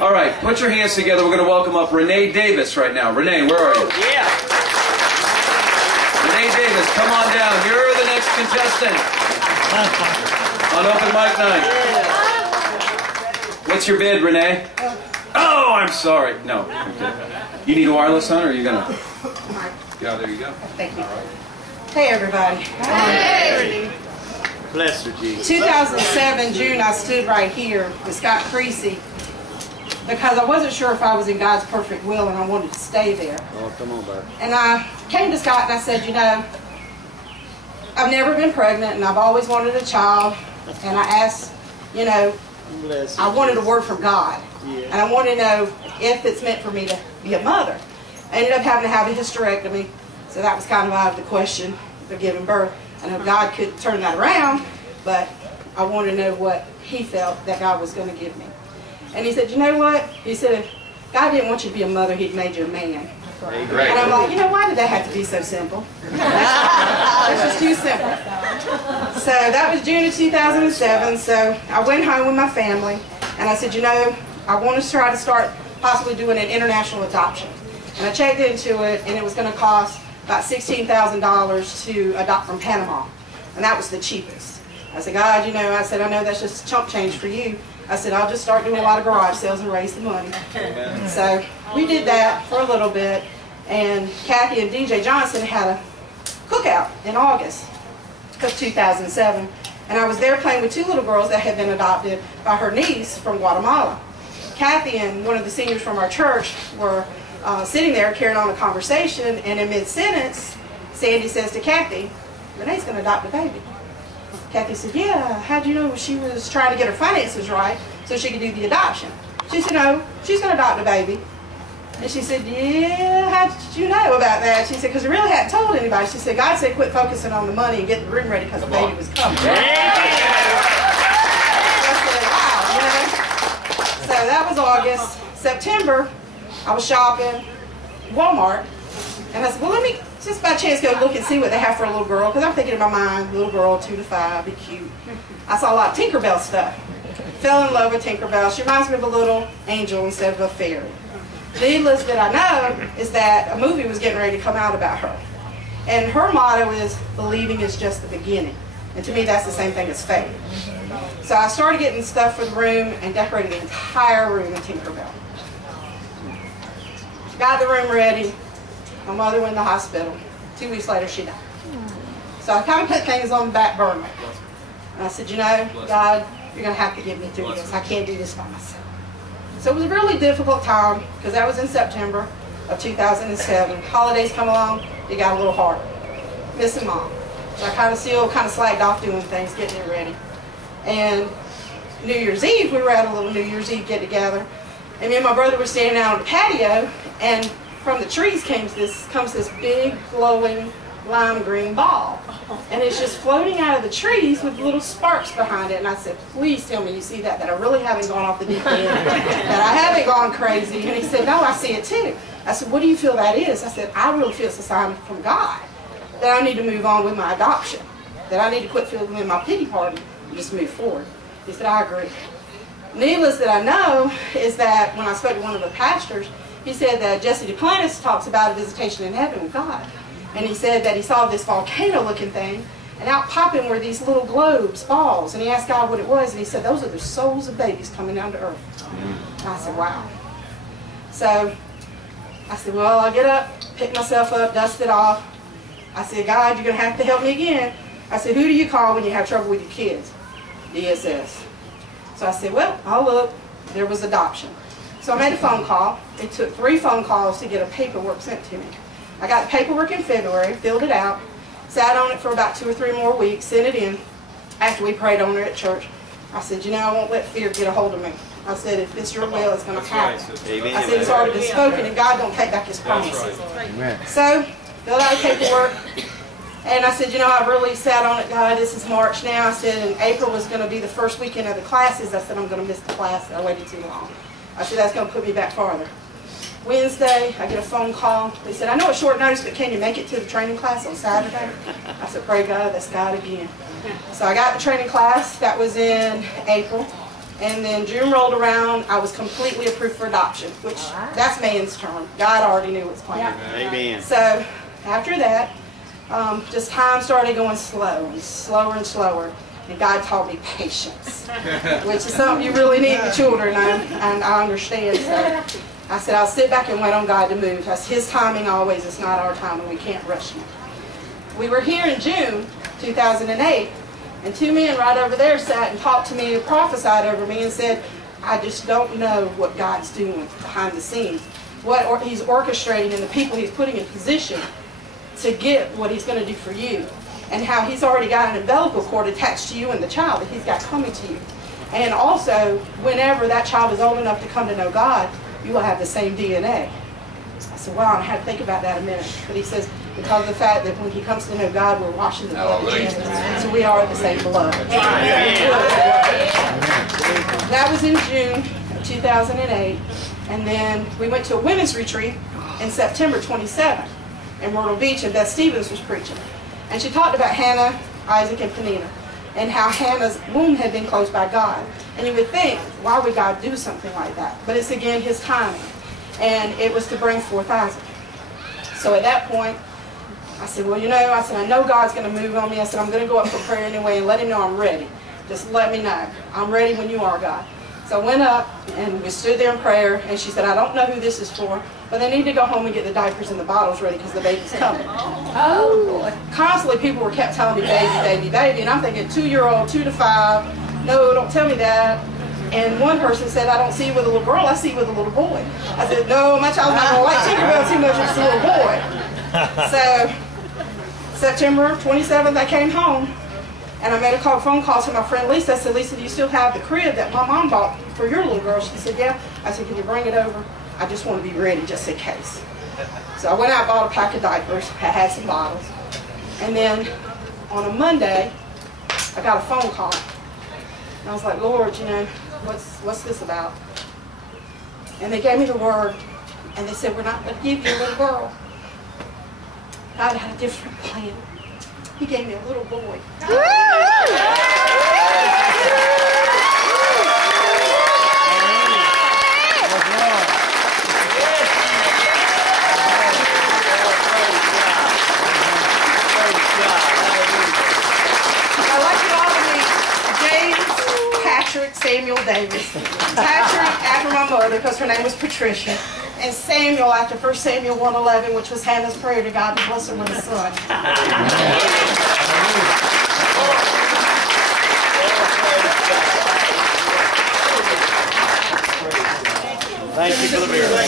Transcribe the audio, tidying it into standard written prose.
All right, put your hands together. We're going to welcome up Renae Davis right now. Renae, where are you? Yeah. Renae Davis, come on down. You're the next contestant on Open Mic Night. What's your bid, Renae? Oh, I'm sorry. No. You need a wireless, son, or are you going to? Yeah, there you go. Thank you. Hey, everybody. Hey. Bless her, Jesus. 2007, June, I stood right here with Scott Creasy because I wasn't sure if I was in God's perfect will and I wanted to stay there. Oh, come on, baby. And I came to Scott and I said, you know, I've never been pregnant and I've always wanted a child. And I asked, you know, I wanted a word from God. Yeah. And I wanted to know if it's meant for me to be a mother. I ended up having to have a hysterectomy, so that was kind of out of the question of giving birth. I know God could turn that around, but I wanted to know what He felt that God was going to give me. And He said, you know what? He said, if God didn't want you to be a mother, He'd made you a man. And I'm like, you know, why did that have to be so simple? It's just too simple. So that was June of 2007, so I went home with my family, and I said, you know, I want to try to start possibly doing an international adoption. And I checked into it, and it was going to cost about $16,000 to adopt from Panama. And that was the cheapest. I said, God, you know, I said, I know that's just chump change for you. I said, I'll just start doing a lot of garage sales and raise the money. Amen. So we did that for a little bit. And Kathy and DJ Johnson had a cookout in August of 2007. And I was there playing with two little girls that had been adopted by her niece from Guatemala. Kathy and one of the seniors from our church were sitting there carrying on a conversation, and in mid-sentence, Sandy says to Kathy, Renee's going to adopt a baby. Kathy said, yeah, how'd you know? She was trying to get her finances right so she could do the adoption. She said, no, she's going to adopt a baby. And she said, yeah, how did you know about that? She said, because I really hadn't told anybody. She said, God said quit focusing on the money and get the room ready because the baby was coming. I said, wow, you know. So that was August. September, I was shopping Walmart, and I said, well, let me just by chance go look and see what they have for a little girl, because I'm thinking in my mind, little girl, 2 to 5, be cute. I saw a lot of Tinkerbell stuff. Fell in love with Tinkerbell. She reminds me of a little angel instead of a fairy. Needless that I know is that a movie was getting ready to come out about her. And her motto is, believing is just the beginning. And to me, that's the same thing as faith. So I started getting stuff for the room and decorated the entire room in Tinkerbell. Got the room ready. My mother went to the hospital. 2 weeks later, she died. So I kind of put things on the back burner. And I said, you know, God, you're going to have to get me through this. I can't do this by myself. So it was a really difficult time, because that was in September of 2007. Holidays come along, it got a little harder. Missing Mom. So I still slacked off doing things, getting it ready. And New Year's Eve, we were at a little New Year's Eve get-together. And me and my brother were standing out on the patio, and from the trees comes this big, glowing, lime green ball. And it's just floating out of the trees with little sparks behind it. And I said, please tell me you see that I really haven't gone off the deep end, that I haven't gone crazy. And he said, no, I see it too. I said, what do you feel that is? I said, I really feel it's a sign from God that I need to move on with my adoption, that I need to quit feeling in my pity party and just move forward. He said, I agree. Needless that I know is that when I spoke to one of the pastors, he said that Jesse Duplantis talks about a visitation in heaven with God. And he said that he saw this volcano-looking thing, and out popping were these little globes, balls. And he asked God what it was, and he said, those are the souls of babies coming down to earth. And I said, wow. So I said, well, I'll get up, pick myself up, dust it off. I said, God, you're going to have to help me again. I said, who do you call when you have trouble with your kids? DSS. So I said, well, I'll look. There was adoption. So I made a phone call. It took 3 phone calls to get a paperwork sent to me. I got the paperwork in February, filled it out, sat on it for about 2 or 3 more weeks, sent it in. After we prayed on it at church, I said, you know, I won't let fear get a hold of me. I said, if it's your will, it's going to happen. I said, it's already been spoken, and God don't take back His promises. So, filled out the paperwork, and I said, you know, I really sat on it, God, this is March now. I said, and April was going to be the first weekend of the classes. I said, I'm going to miss the class. I waited too long. I said, that's going to put me back farther. Wednesday, I get a phone call. They said, I know it's short notice, but can you make it to the training class on Saturday? I said, pray God, that's God again. So I got the training class. That was in April. And then June rolled around, I was completely approved for adoption, which that's man's term. God already knew his plan. Amen. So after that, just time started going slow and slower and slower. And God taught me patience, which is something you really need with children, and I understand. So I said, I'll sit back and wait on God to move. That's his timing always. It's not our time, and we can't rush him. We were here in June 2008, and two men right over there sat and talked to me and prophesied over me and said, I just don't know what God's doing behind the scenes, what he's orchestrating and the people he's putting in position to get what he's going to do for you, and how he's already got an umbilical cord attached to you and the child that he's got coming to you. And also, whenever that child is old enough to come to know God, you will have the same DNA. I said, wow, I had to think about that a minute. But he says, because of the fact that when he comes to know God, we're washing the blood of Jesus. So we are the same blood. That was in June of 2008. And then we went to a women's retreat in September 27th in Myrtle Beach, and Beth Stevens was preaching. And she talked about Hannah, Isaac, and Penina, and how Hannah's womb had been closed by God. And you would think, why would God do something like that? But it's again his timing. And it was to bring forth Isaac. So at that point, I said, well, I know God's going to move on me. I said, I'm going to go up for prayer anyway and let him know I'm ready. Just let me know. I'm ready when you are, God. So I went up and we stood there in prayer, and she said, I don't know who this is for, but they need to go home and get the diapers and the bottles ready because the baby's coming. Oh, boy. Constantly people kept telling me, baby, baby, baby, and I'm thinking 2-year-old, 2 to 5, no, don't tell me that. And one person said, I don't see you with a little girl, I see you with a little boy. I said, no, my child's not going to like Tinkerbell too much, it's a little boy. So, September 27th, I came home, and I made a phone call to my friend Lisa. I said, Lisa, do you still have the crib that my mom bought for your little girl? She said, yeah. I said, can you bring it over? I just want to be ready just in case. So I went out and bought a pack of diapers. I had some bottles. And then on a Monday, I got a phone call. And I was like, Lord, what's this about? And they gave me the word, and they said, we're not going to give you a little girl. God had a different plan. He gave me a little boy. Samuel Davis. Patrick after my mother because her name was Patricia. And Samuel after 1 Samuel 1:11, which was Hannah's prayer to God to bless her with a son. Thank you for the miracle.